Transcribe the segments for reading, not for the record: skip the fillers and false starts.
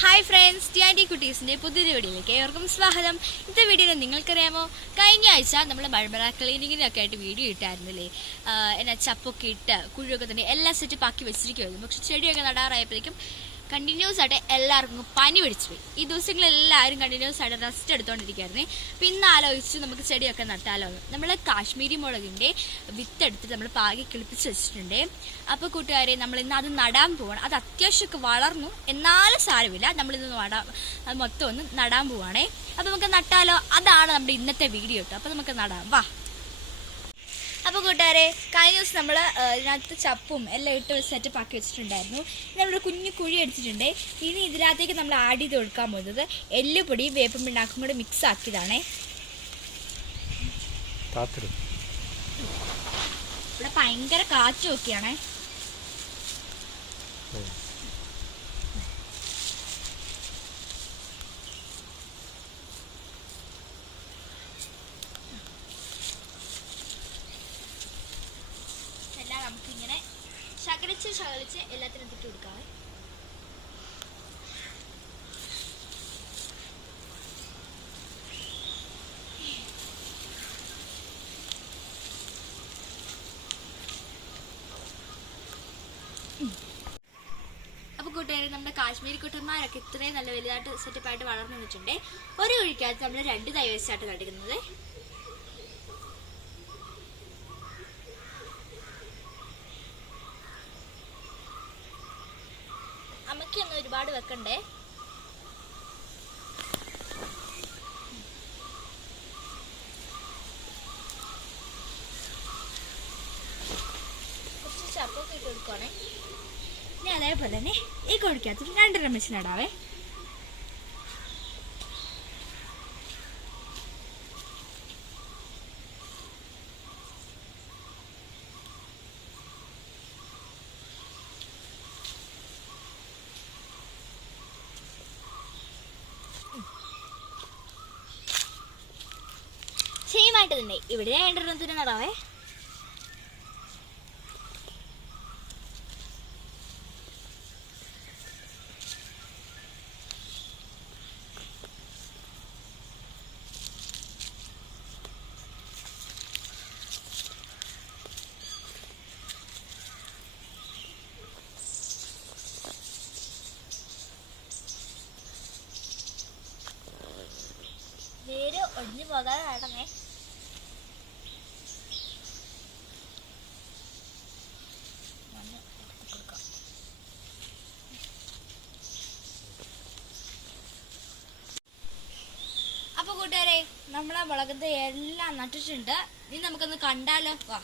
Hi friends, T കുട്ടീസിന്റെ പുതിയൊരു വീഡിയോയിലേക്ക് ഏവർക്കും സ്വാഗതം. ഇന്നത്തെ വീഡിയോയിൽ നിങ്ങൾക്കറിയാമോ, കഴിഞ്ഞ ആഴ്ച നമ്മൾ മഴമറ ക്ലീനിങ്ങിനൊക്കെ ആയിട്ട് വീഡിയോ ഇട്ടായിരുന്നില്ലേ? എന്നാ ചപ്പൊക്കെ ഇട്ട് കുഴിയൊക്കെ തന്നെ എല്ലാം സെറ്റപ്പ് ആക്കി വെച്ചിരിക്കുമായിരുന്നു. പക്ഷെ ചെടിയൊക്കെ നടാറായപ്പോഴേക്കും കണ്ടിന്യൂസ് ആയിട്ട് എല്ലാവർക്കും പനി പിടിച്ചു പോയി. ഈ ദിവസങ്ങളെല്ലാവരും കണ്ടിന്യൂസ് ആയിട്ട് റെസ്റ്റ് എടുത്തുകൊണ്ടിരിക്കുകയായിരുന്നേ. അപ്പം ഇന്ന് ആലോചിച്ചു നമുക്ക് ചെടിയൊക്കെ നട്ടാലോ. നമ്മൾ കാശ്മീരി മുളകിൻ്റെ വിത്തെടുത്ത് നമ്മൾ പാകി കിളിപ്പിച്ച് വെച്ചിട്ടുണ്ട്. അപ്പോൾ കൂട്ടുകാരെ, നമ്മൾ ഇന്ന് അത് നടാൻ പോവാണ്. അത് അത്യാവശ്യമൊക്കെ വളർന്നു, എന്നാലും സാരമില്ല, നമ്മളിന്ന് അത് മൊത്തം ഒന്ന് നടാൻ പോവാണേ. അപ്പോൾ നമുക്ക് നട്ടാലോ? അതാണ് നമ്മുടെ ഇന്നത്തെ വീഡിയോ കേട്ടോ. അപ്പോൾ നമുക്ക് നടാം, വാ. അപ്പോൾ കൂട്ടുകാരെ, കഴിഞ്ഞ ദിവസം നമ്മൾ ഇതിനകത്ത് ചപ്പും എല്ലാം ഇട്ട് സെറ്റപ്പ് ആക്കി വെച്ചിട്ടുണ്ടായിരുന്നു. നമ്മളൊരു കുഞ്ഞു കുഴി അടിച്ചിട്ടുണ്ട്. ഇനി ഇതിനകത്തേക്ക് നമ്മൾ ആഡ് ചെയ്ത് കൊടുക്കാൻ പോകുന്നത് എല്ലുപൊടിയും വേപ്പും പിണ്ണാക്കും കൂടെ മിക്സ് ആക്കിയതാണേ. ഇവിടെ ഭയങ്കര കാറ്റും ഒക്കെയാണേ. നമുക്കിങ്ങനെ ശകലിച്ച് എല്ലാത്തിനും ഇട്ട് കൊടുക്കാം. അപ്പൊ കൂട്ടുകാരെ, നമ്മുടെ കാശ്മീരി കുട്ടന്മാരൊക്കെ ഇത്രയും നല്ല വലുതായിട്ട് സെറ്റപ്പായിട്ട് വളർന്നു വന്നിട്ടുണ്ട്. ഒരു കുഴിക്കകത്ത് നമ്മൾ 2 തൈ വെച്ചായിട്ട് നടുന്നത്. അമ്മയ്ക്കൊന്നും ഒരുപാട് വെക്കണ്ടേ. കുറച്ച് ചപ്പൊക്കെ ഇട്ട് കൊടുക്കുവാണേ. ഇനി അതേപോലെ തന്നെ ഈ കുഴിക്കകത്ത് 2 മെഷീൻ നടാവേ. സെയിമായിട്ട് തന്നെ ഇവിടെ 2 നടാവേ. വേര് ഒടിഞ്ഞു പോകാതെ നടന്നേ. അപ്പൊ കൂട്ടുകാരെ, നമ്മളെ മുളകത്തെ എല്ലാം നട്ടിട്ടുണ്ട്. ഇനി നമുക്കൊന്ന് കണ്ടാലോ, വാ.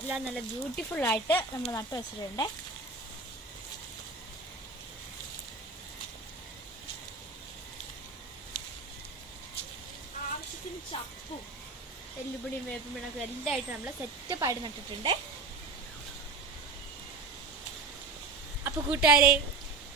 എല്ലാം നല്ല ബ്യൂട്ടിഫുൾ ആയിട്ട് നമ്മൾ നട്ടു വെച്ചിട്ടുണ്ട്. ആവശ്യത്തിന് ചപ്പും എല്ലുപൊടിയും വേപ്പും പിണ്ണാക്കും എല്ലാം ആയിട്ട് നമ്മൾ സെറ്റപ്പായിട്ട് നട്ടിട്ടുണ്ട്. അപ്പോൾ കൂട്ടുകാരെ,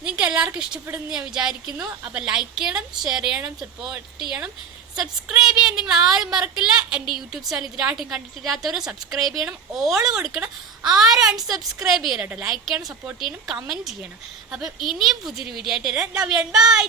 നിങ്ങൾക്ക് എല്ലാവർക്കും ഇഷ്ടപ്പെടുമെന്ന് ഞാൻ വിചാരിക്കുന്നു. അപ്പോൾ ലൈക്ക് ചെയ്യണം, ഷെയർ ചെയ്യണം, സപ്പോർട്ട് ചെയ്യണം, സബ്സ്ക്രൈബ് ചെയ്യാൻ നിങ്ങൾ ആരും മറക്കില്ല. എൻ്റെ യൂട്യൂബ് ചാനൽ ഇതിനായിട്ടും കണ്ടിട്ടില്ലാത്തവർ സബ്സ്ക്രൈബ് ചെയ്യണം, ഓൾ കൊടുക്കണം. ആരും അൺസബ്സ്ക്രൈബ് ചെയ്യണം കേട്ടോ. ലൈക്ക് ചെയ്യണം, സപ്പോർട്ട് ചെയ്യണം, കമൻറ്റ് ചെയ്യണം. അപ്പം ഇനിയും പുതിയൊരു വീഡിയോ ആയിട്ട് വരാം. Love you and by.